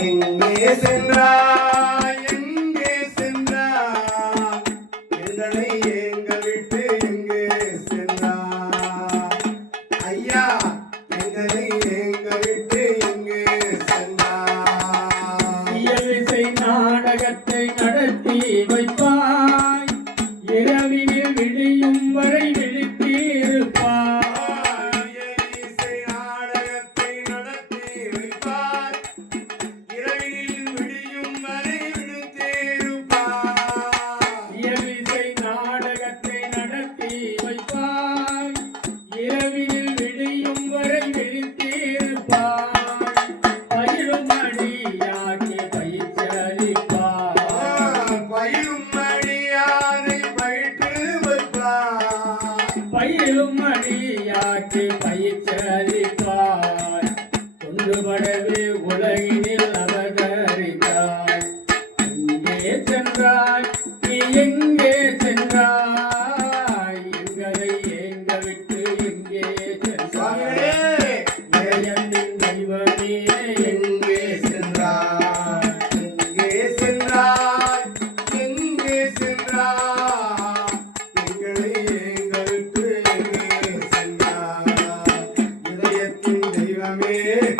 எங்கே சென்றாய் எங்கே சென்றாய் எங்களை எங்க விட்டு எங்கே சென்றாய் ஐயா எங்களை எங்க விட்டு எங்கே சென்றாய் இயலிசை நாடகத்தை நடத்தி வைப்பாய் இரவினில் விடியும் வரை விழித்திருப்பாய் பயிலும் அடியாக்கி பயிற்சியளிப்பாய் ஒன்றுபடவே உலகினில் அவதரித்தாய் எங்கே சென்றாய் நீ எங்கே சென்றாய் எங்களை எங்க விட்டு எங்கே சென்றாய் தெய்வமே எங்கே சென்றாய்